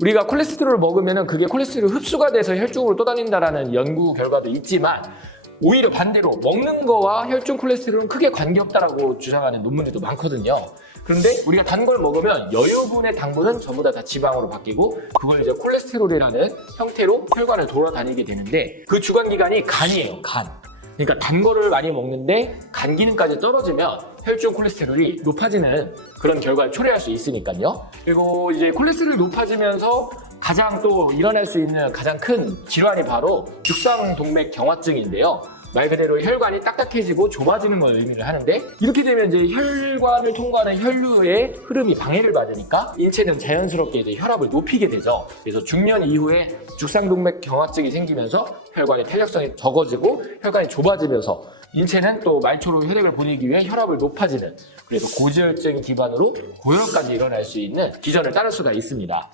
우리가 콜레스테롤을 먹으면 그게 콜레스테롤 흡수가 돼서 혈중으로 떠다닌다라는 연구 결과도 있지만 오히려 반대로 먹는 거와 혈중 콜레스테롤은 크게 관계없다라고 주장하는 논문들도 많거든요. 그런데 우리가 단 걸 먹으면 여유분의 당분은 전부 다, 다 지방으로 바뀌고 그걸 이제 콜레스테롤이라는 형태로 혈관을 돌아다니게 되는데 그 주관 기관이 간이에요. 간. 그러니까 단 거를 많이 먹는데 간 기능까지 떨어지면 혈중 콜레스테롤이 높아지는 그런 결과를 초래할 수 있으니까요. 그리고 이제 콜레스테롤이 높아지면서 가장 또 일어날 수 있는 가장 큰 질환이 바로 죽상동맥 경화증인데요. 말 그대로 혈관이 딱딱해지고 좁아지는 걸 의미를 하는데 이렇게 되면 이제 혈관을 통과하는 혈류의 흐름이 방해를 받으니까 인체는 자연스럽게 이제 혈압을 높이게 되죠. 그래서 중년 이후에 죽상동맥 경화증이 생기면서 혈관의 탄력성이 적어지고 혈관이 좁아지면서 인체는 또 말초로 혈액을 보내기 위해 혈압을 높아지는 그래서 고지혈증 기반으로 고혈까지 일어날 수 있는 기전을 따를 수가 있습니다.